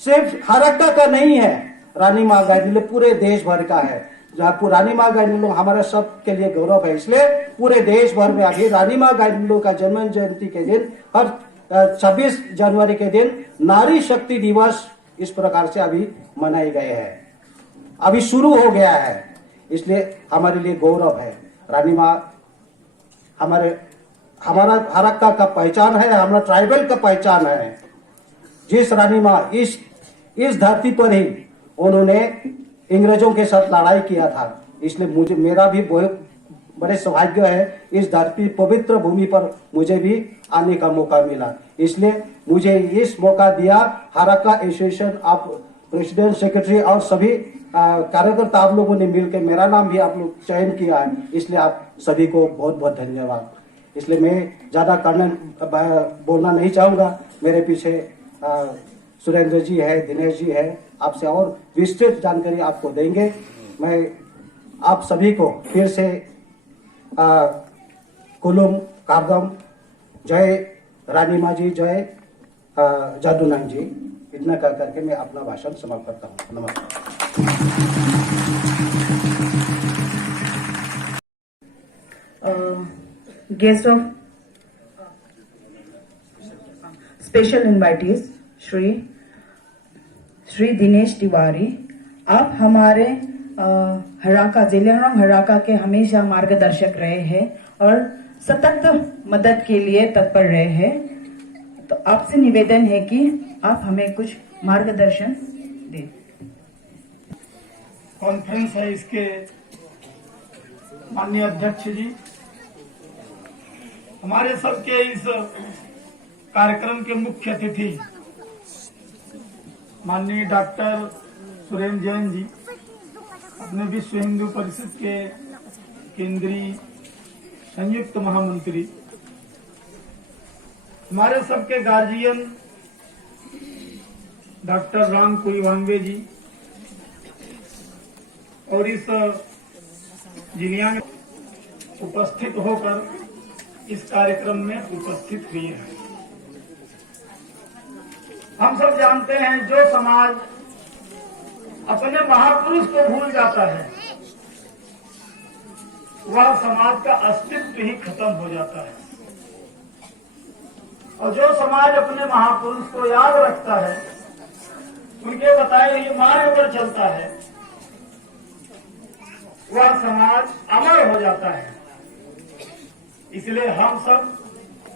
सिर्फ हरक्का का नहीं है, रानी माँ गाइडिलो पूरे देश भर का है। जहाँ रानी माँ गाइडिलो हमारा सब के लिए गौरव है, इसलिए पूरे देश भर में अभी रानी माँ गाइडिलो का जन्म जयंती के दिन, हर 26 जनवरी के दिन नारी शक्ति दिवस इस प्रकार से अभी मनाए गए हैं, अभी शुरू हो गया है। इसलिए हमारे लिए गौरव है। रानी माँ हमारा हरक्का का पहचान है, हमारा ट्राइबल का पहचान है। जिस रानी माँ इस धरती पर ही उन्होंने अंग्रेजों के साथ लड़ाई किया था, इसलिए मेरा भी बहुत बड़े सौभाग्य है, इस धरती पवित्र भूमि पर मुझे भी आने का मौका मिला। इसलिए मुझे इस मौका दिया हरक्का एसोसिएशन, आप प्रेसिडेंट, सेक्रेटरी और सभी कार्यकर्ता आप लोगों ने मिलकर मेरा नाम भी आप लोग चयन किया है, इसलिए आप सभी को बहुत बहुत धन्यवाद। इसलिए मैं ज्यादा बोलना नहीं चाहूंगा। मेरे पीछे सुरेंद्र जी है, दिनेश जी है, आपसे और विस्तृत जानकारी आपको देंगे। मैं आप सभी को फिर से कुलुम कारदम, जय रानी माँ जी, जय जादूनांग जी, इतना कह करके मैं अपना भाषण समाप्त करता हूँ। नमस्कार। Guest of special invitees Shri Dinesh Tiwari, आप हमारे हराका जिलेरंग हराका के हमेशा मार्गदर्शक रहे हैं और सतत मदद के लिए तत्पर रहे हैं। तो आपसे निवेदन है कि आप हमें कुछ मार्गदर्शन दें। कॉन्फ्रेंस है, इसके माननीय अध्यक्ष जी, हमारे सबके इस कार्यक्रम के मुख्य अतिथि माननीय डॉक्टर सुरेंद्र जैन जी, अपने विश्व हिंदू परिषद के केंद्रीय संयुक्त महामंत्री, हमारे सबके गार्जियन डॉक्टर राम कुईवांगे जी, और इस जिलिया में उपस्थित होकर इस कार्यक्रम में उपस्थित हुए हैं। हम सब जानते हैं, जो समाज अपने महापुरुष को भूल जाता है, वह समाज का अस्तित्व ही खत्म हो जाता है, और जो समाज अपने महापुरुष को याद रखता है, उनके बताए हुए मार्ग पर चलता है वह समाज अमर हो जाता है। इसलिए हम सब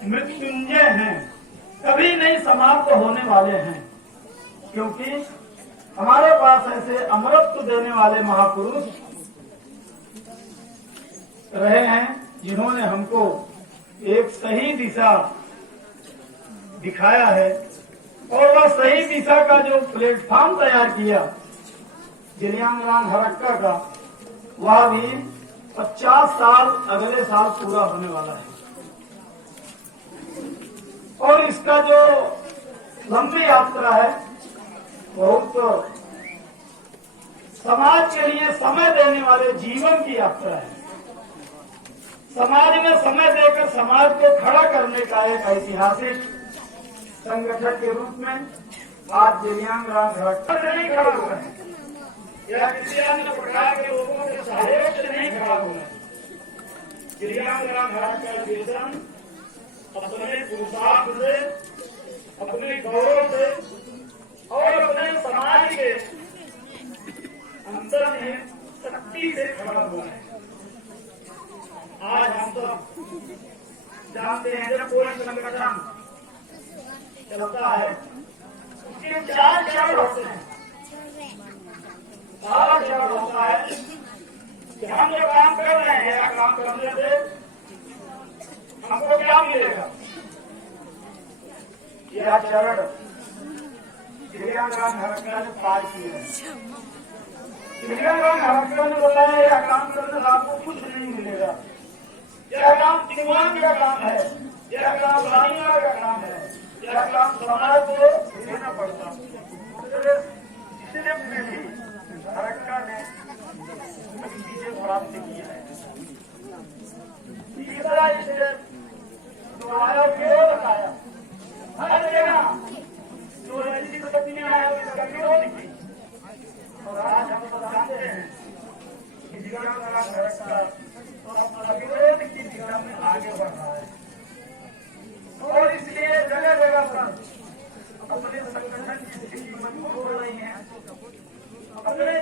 मृत्युंजय हैं, कभी नहीं समाप्त होने वाले हैं, क्योंकि हमारे पास ऐसे अमरत्व देने वाले महापुरुष रहे हैं जिन्होंने हमको एक सही दिशा दिखाया है और वह सही दिशा का जो प्लेटफॉर्म तैयार किया जिलियांग हरक्का का, वह भी 50 साल अगले साल पूरा होने वाला है। और इसका जो लंबी यात्रा है बहुत समाज के लिए समय देने वाले जीवन की यात्रा है। समाज में समय देकर समाज को खड़ा करने का एक ऐतिहासिक संगठन के रूप में आज जिलियांग हरक्का से नहीं खड़ा हुआ है या किसी अन्य प्रकार के लोगों के सहयोग से नहीं खड़ा हुआ है। जिलियांग हरक्का मिशन अपने पुरुषार्थ से, अपने गौरव से और अपने समाज के अंतर्निहित शक्ति से खड़ा हुआ है। आज हम सब जानते हैं जब कोई संगठन चलता है उसके 4 चरण होते हैं। पहला चरण होता है कि हम जो काम कर रहे हैं या काम करने से हमको क्या मिलेगा। यह चरण जिलियांग हरक्का ने पार किया है। जिलियांग हरक्का ने बताया यह काम करने से आपको कुछ नहीं मिलेगा। यह काम दीवान का काम है, यह काम रानिया का काम है, यह काम समाज को देना पड़ता है। इसलिए भी हरक्का ने चीजें प्राप्त की है। तीसरा इसलिए द्वारा विरोध आया, हर जगह जो ऐसी शक्तियां हैं उसका विरोध की। और आज हम सब जानते हैं कि जिलियांग हरक्का विरोध की दिशा में आगे बढ़ रहा है और इसलिए जगह जगह पर अपने संगठन की स्थिति मजबूत हो रही है। अपने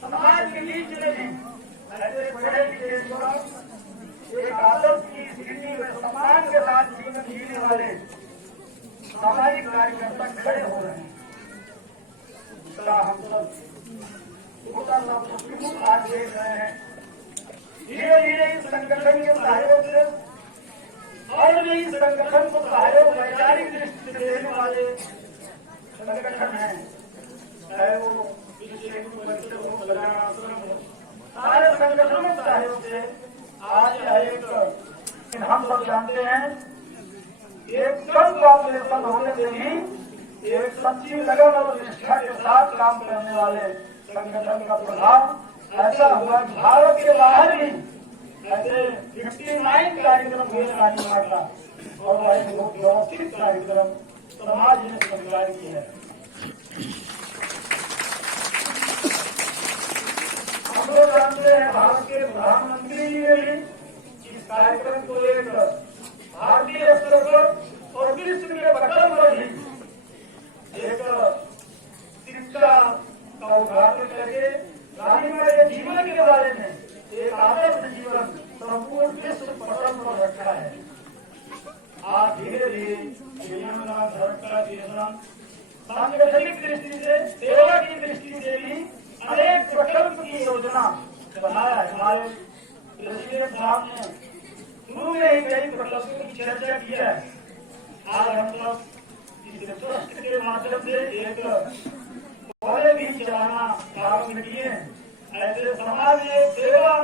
समाज के बीच में भी ऐसे बड़े एक आदर्श की स्थिति में सम्मान के साथ जीवन जीने वाले सामाजिक कार्यकर्ता खड़े हो रहे हैं। इसका हम सब छोटा सा प्रमुख आज देख रहे हैं। धीरे धीरे इस संगठन के सहयोग से और भी इस संगठन को सहयोग वैचारिक दृष्टि से देने वाले संगठन हैं, चाहे वो सारे संगठनों के सहयोग से आज एक हम सब जानते हैं एक कम पॉपुलेशन होने से भी एक सच्ची लगन और निष्ठा के साथ काम करने वाले संगठन का प्रभाव ऐसा हुआ। भारत के बाहर भी ऐसे 59 कार्यक्रम हुए रानी माँ का और बहुत व्यवस्थित कार्यक्रम समाज ने स्वीकार किया है। हम लोग जानते हैं भारत के प्रधानमंत्री जी ने भी इस कार्यक्रम को एक भारतीय स्तर पर और विश्व के पटल पर भी एक शिक्षा का उद्घाटन करके रानी माँ के जीवन के बारे में एक आदर्श जीवन संपूर्ण विश्व पटल पर रखा है। आज धीरे धीरे जिलियांग हरक्का के सांगठनिक दृष्टि से, सेवा की दृष्टि से भी अनेक प्रकल्प की योजना बनाया है। हमारे प्रेसिडेंट साहब ने शुरू में ही कई प्रकल्पों की चर्चा किया है। आज हम लोग इस ट्रस्ट के माध्यम से एक पहले भी चलाना प्रारंभ किए हैं। ऐसे समाज में सेवा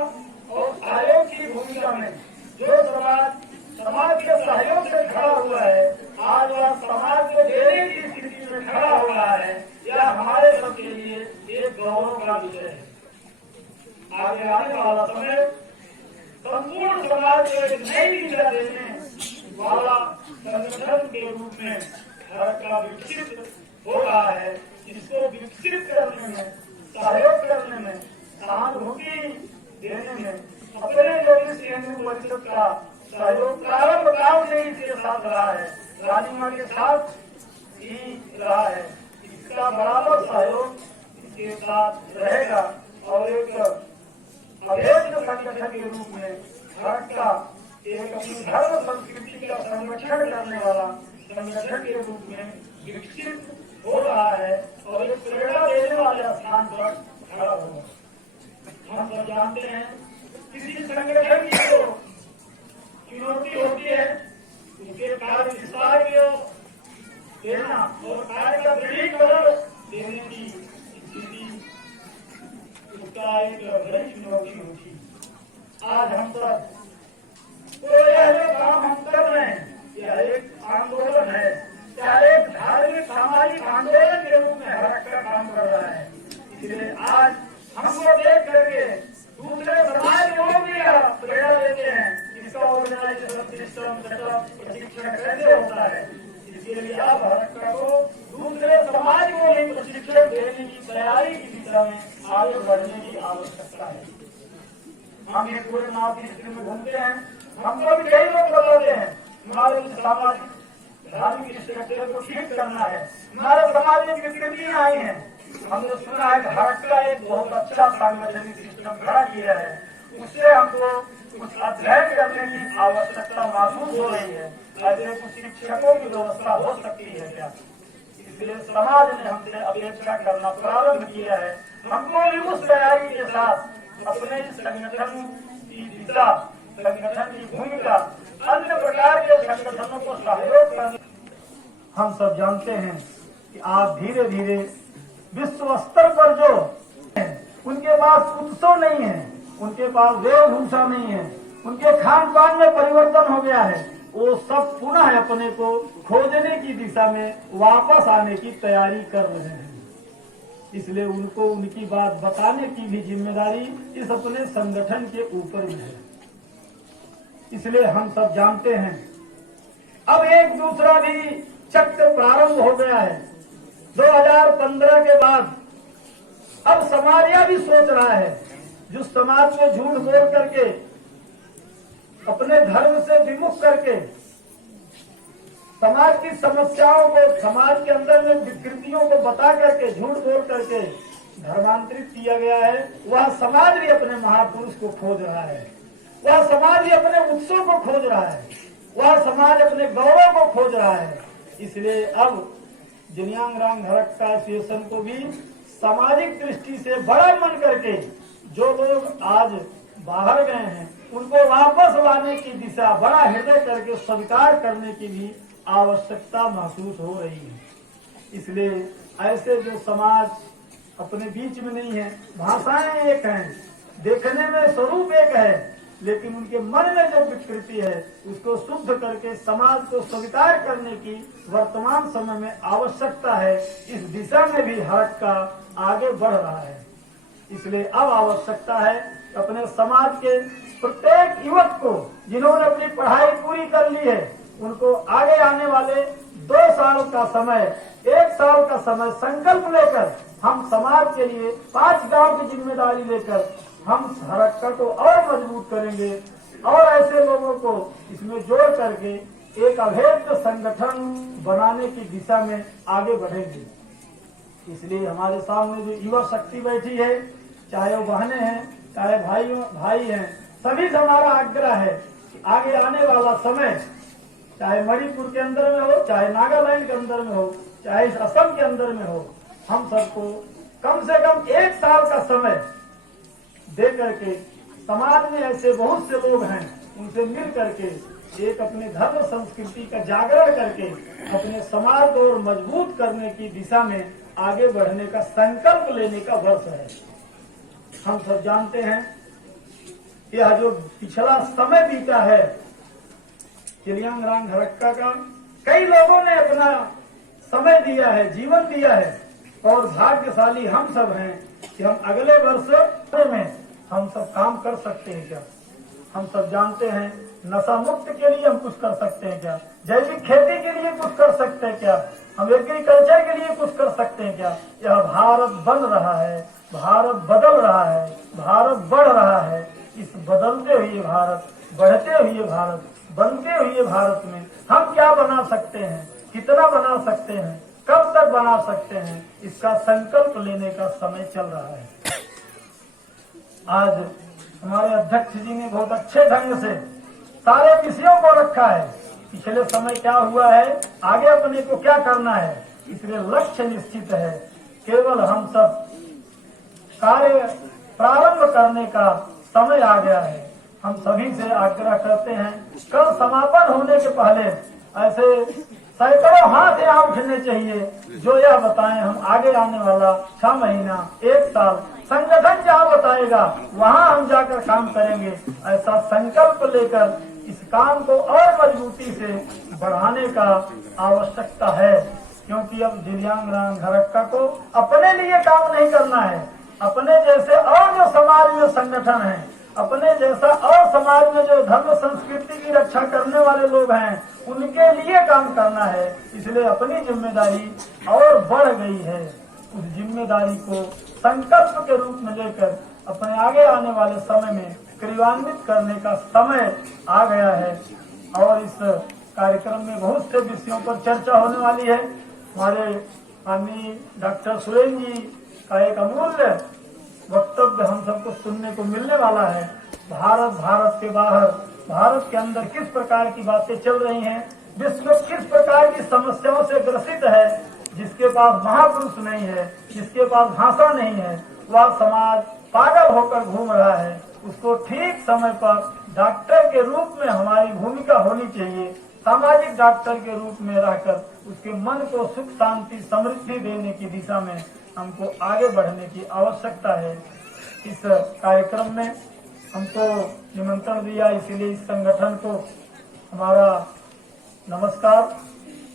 और सहयोग की भूमिका में जो समाज के सहयोग से खड़ा हुआ है, आज वह समाज को देने की स्थिति में खड़ा हो रहा है, यह हमारे सबके लिए एक गौरव का विषय है। आगे आने वाला समय संपूर्ण समाज को एक नई दिशा देने वाला संगठन के रूप में हरक्का विकसित हो रहा है। इसको विकसित करने में, सहयोग करने में, सहानुभूति देने में अपने जो इस हिंदू परिषद का सहयोग प्रारंभ काल से इसके साथ रहा है, रानी माँ के साथ ही रहा है। इसका बराबर सहयोग इसके साथ रहेगा और एक अभेद्य संगठन के रूप में भारत का एक अपनी धर्म संस्कृति का संरक्षण करने वाला संगठन के रूप में विकसित हो रहा है और एक प्रेरणा देने वाले स्थान पर खड़ा हो। हम सब जानते हैं किसी संगठन की जो चुनौती होती है उसके कार्य विस्तार को देना और कार्य का दृढ़ीकरण देने की स्थिति उसका एक बड़ी चुनौती होती है। आज हम सब तो यह जो काम हम कर रहे हैं यह एक आंदोलन है, यह एक धार्मिक सामाजिक आंदोलन के रूप में हरक का काम कर रहा है। इसलिए आज हमको देख करके दूसरे समाज के लोग भी प्रेरणा देते हैं इसका ऑर्गेनाइजेशन सिस्टम सेटअप प्रशिक्षण कैसे होता है। इसके लिए अब हरक को दूसरे समाज को भी प्रशिक्षण देने की तैयारी की दिशा में आगे बढ़ने की आवश्यकता है। हम ये पूरे नॉर्थ ईस्ट में घूमते हैं, हमको भी कई लोग बताते हैं हमारे सामाजिक धार्मिक स्ट्रक्चर को ठीक करना है, हमारे समाज में विकृतियां आई हैं। हमने सुना है भारत का एक बहुत अच्छा सांगठनिक सिस्टम खड़ा किया है, उससे हमको कुछ अध्ययन करने की आवश्यकता महसूस हो रही है। ऐसे कुछ शिक्षकों की व्यवस्था हो सकती है क्या? इसलिए समाज ने हमसे अपेक्षा करना प्रारंभ किया है। हमको भी उस तैयारी के साथ अपने संगठन की दिशा, संगठन की भूमिका, अन्य प्रकार के संगठनों को सहयोग करने। हम सब जानते हैं कि आज धीरे धीरे विश्व स्तर पर जो उनके पास उत्सव नहीं है, उनके पास वेशभूषा नहीं है, उनके खान पान में परिवर्तन हो गया है, वो सब पुनः अपने को खोजने की दिशा में वापस आने की तैयारी कर रहे हैं। इसलिए उनको उनकी बात बताने की भी जिम्मेदारी इस अपने संगठन के ऊपर में है। इसलिए हम सब जानते हैं अब एक दूसरा भी चक्र प्रारंभ हो गया है। 2015 के बाद अब समाज यह भी सोच रहा है, जो समाज को झूठ बोल करके अपने धर्म से विमुख करके समाज की समस्याओं को, समाज के अंदर में विकृतियों को बता करके, झूठ बोल करके धर्मांतरित किया गया है, वह समाज भी अपने महापुरुष को खोज रहा है, वह समाज भी अपने उत्सव को खोज रहा है, वह समाज अपने गौरव को खोज रहा है। इसलिए अब जिनयांग रांग हरक्का एसोसिएशन को भी सामाजिक दृष्टि से बड़ा मन करके जो लोग आज बाहर गए हैं उनको वापस लाने की दिशा बड़ा हृदय करके स्वीकार करने की भी आवश्यकता महसूस हो रही है। इसलिए ऐसे जो समाज अपने बीच में नहीं है, भाषाएं एक हैं, देखने में स्वरूप एक है, लेकिन उनके मन में जो विकृति है उसको शुद्ध करके समाज को स्वीकार करने की वर्तमान समय में आवश्यकता है। इस दिशा में भी हरक का आगे बढ़ रहा है। इसलिए अब आवश्यकता है अपने समाज के प्रत्येक युवक को, जिन्होंने अपनी पढ़ाई पूरी कर ली है, उनको आगे आने वाले 2 साल का समय, 1 साल का समय संकल्प लेकर हम समाज के लिए 5 गांव की जिम्मेदारी लेकर हम हरक्का को और मजबूत करेंगे और ऐसे लोगों को इसमें जोड़ करके एक अभेद्य संगठन बनाने की दिशा में आगे बढ़ेंगे। इसलिए हमारे सामने जो युवा शक्ति बैठी है, चाहे वो बहनें हैं, चाहे भाई हैं, सभी से हमारा आग्रह है कि आगे आने वाला समय चाहे मणिपुर के अंदर में हो, चाहे नागालैंड के अंदर में हो, चाहे असम के अंदर में हो, हम सबको कम से कम 1 साल का समय दे करके समाज में ऐसे बहुत से लोग हैं, उनसे मिल करके एक अपने धर्म संस्कृति का जागरण करके अपने समाज को और मजबूत करने की दिशा में आगे बढ़ने का संकल्प लेने का वर्ष है। हम सब जानते हैं यह जो पिछला समय बीता है जिनयांग रांग हरक्का का, कई लोगों ने अपना समय दिया है, जीवन दिया है, और भाग्यशाली हम सब हैं कि हम अगले वर्ष में हम सब काम कर सकते हैं क्या? हम सब जानते हैं नशा मुक्त के लिए हम कुछ कर सकते हैं क्या? जैविक खेती के लिए कुछ कर सकते हैं क्या? हम एग्रीकल्चर के लिए कुछ कर सकते हैं क्या? यह भारत बन रहा है, भारत बदल रहा है, भारत बढ़ रहा है। इस बदलते हुए भारत, बढ़ते हुए भारत, बनते हुए भारत में हम क्या बना सकते हैं, कितना बना सकते हैं, कब तक बना सकते हैं, इसका संकल्प लेने का समय चल रहा है। आज हमारे अध्यक्ष जी ने बहुत अच्छे ढंग से सारे विषयों को रखा है। पिछले समय क्या हुआ है, आगे अपने को क्या करना है, इसलिए लक्ष्य निश्चित है। केवल हम सब कार्य प्रारंभ करने का समय आ गया है। हम सभी से आग्रह करते हैं, कल समापन होने के पहले ऐसे सैकड़ों हाथ यहाँ उठने चाहिए जो यह बताएं हम आगे आने वाला 6 महीना 1 साल संगठन जहाँ बताएगा वहाँ हम जाकर काम करेंगे। ऐसा संकल्प लेकर इस काम को और मजबूती से बढ़ाने का आवश्यकता है, क्योंकि अब दिव्यांग राम हरक्का को अपने लिए काम नहीं करना है। अपने जैसे और जो समाज में संगठन है, अपने जैसा और समाज में जो धर्म संस्कृति की रक्षा करने वाले लोग हैं, उनके लिए काम करना है। इसलिए अपनी जिम्मेदारी और बढ़ गई है। उस जिम्मेदारी को संकल्प के रूप में लेकर अपने आगे आने वाले समय में क्रियान्वित करने का समय आ गया है। और इस कार्यक्रम में बहुत से विषयों पर चर्चा होने वाली है। हमारे माननीय डॉक्टर सुरेन जी का एक अमूल्य वक्तव्य हम सबको सुनने को मिलने वाला है। भारत के बाहर, भारत के अंदर किस प्रकार की बातें चल रही हैं, विश्व किस प्रकार की समस्याओं से ग्रसित है। जिसके पास महापुरुष नहीं है, जिसके पास भाषा नहीं है, वह समाज पागल होकर घूम रहा है। उसको ठीक समय पर डॉक्टर के रूप में हमारी भूमिका होनी चाहिए। सामाजिक डॉक्टर के रूप में रहकर उसके मन को सुख शांति समृद्धि देने की दिशा में हमको आगे बढ़ने की आवश्यकता है। इस कार्यक्रम में हमको निमंत्रण दिया, इसलिए इस संगठन को हमारा नमस्कार,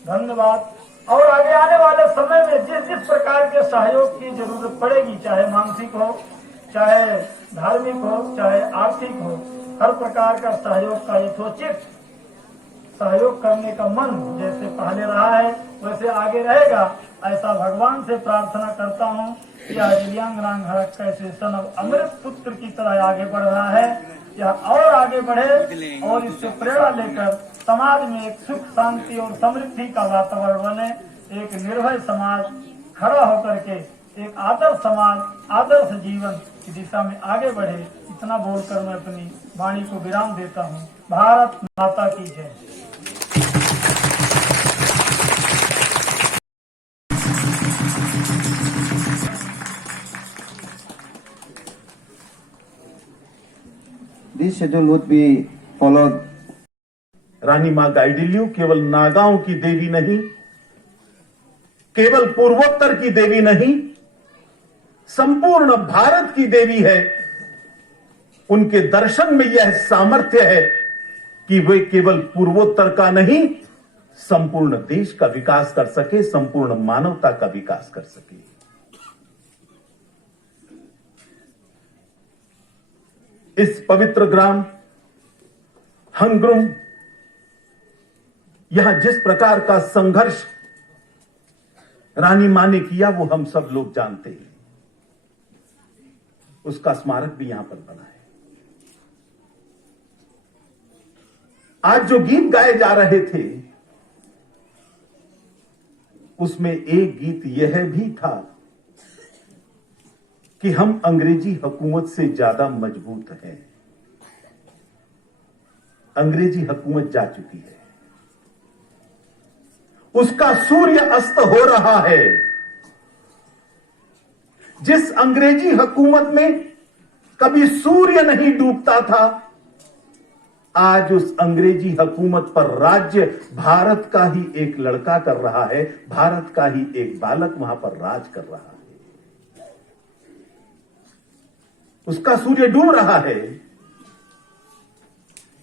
धन्यवाद। और आगे आने वाले समय में जिस जिस प्रकार के सहयोग की जरूरत पड़ेगी, चाहे मानसिक हो, चाहे धार्मिक हो, चाहे आर्थिक हो, हर प्रकार का सहयोग का यथोचित सहयोग करने का मन जैसे पहले रहा है वैसे आगे रहेगा। ऐसा भगवान से प्रार्थना करता हूँ कि आज दिव्यांग राम हरक्का एसोसिएशन अब अमृत पुत्र की तरह आगे बढ़ रहा है। यह और आगे बढ़े और इससे प्रेरणा लेकर समाज में एक सुख शांति और समृद्धि का वातावरण बने। एक निर्भय समाज खड़ा होकर के एक आदर्श समाज, आदर्श जीवन की दिशा में आगे बढ़े। इतना बोलकर मैं अपनी वाणी को विराम देता हूँ। भारत माता की जय। This schedule would be followed. रानी मां गाइडिल्यू केवल नागाओं की देवी नहीं, केवल पूर्वोत्तर की देवी नहीं, संपूर्ण भारत की देवी है। उनके दर्शन में यह सामर्थ्य है कि वे केवल पूर्वोत्तर का नहीं, संपूर्ण देश का विकास कर सके, संपूर्ण मानवता का विकास कर सके। इस पवित्र ग्राम हंग्रुम, यहां जिस प्रकार का संघर्ष रानी मां ने किया वो हम सब लोग जानते हैं। उसका स्मारक भी यहां पर बना है। आज जो गीत गाए जा रहे थे उसमें एक गीत यह भी था कि हम अंग्रेजी हुकूमत से ज्यादा मजबूत हैं। अंग्रेजी हुकूमत जा चुकी है, उसका सूर्य अस्त हो रहा है। जिस अंग्रेजी हुकूमत में कभी सूर्य नहीं डूबता था, आज उस अंग्रेजी हुकूमत पर राज्य भारत का ही एक लड़का कर रहा है, भारत का ही एक बालक वहां पर राज कर रहा है। उसका सूर्य डूब रहा है।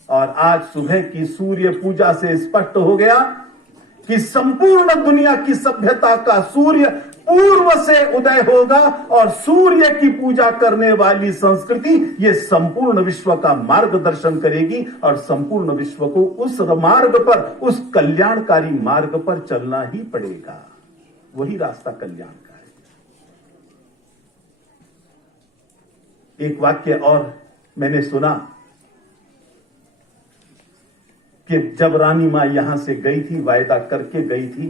और आज सुबह की सूर्य पूजा से स्पष्ट हो गया कि संपूर्ण दुनिया की सभ्यता का सूर्य पूर्व से उदय होगा और सूर्य की पूजा करने वाली संस्कृति ये संपूर्ण विश्व का मार्गदर्शन करेगी और संपूर्ण विश्व को उस मार्ग पर, उस कल्याणकारी मार्ग पर चलना ही पड़ेगा। वही रास्ता कल्याण का है। एक वाक्य और मैंने सुना कि जब रानी मां यहां से गई थी, वायदा करके गई थी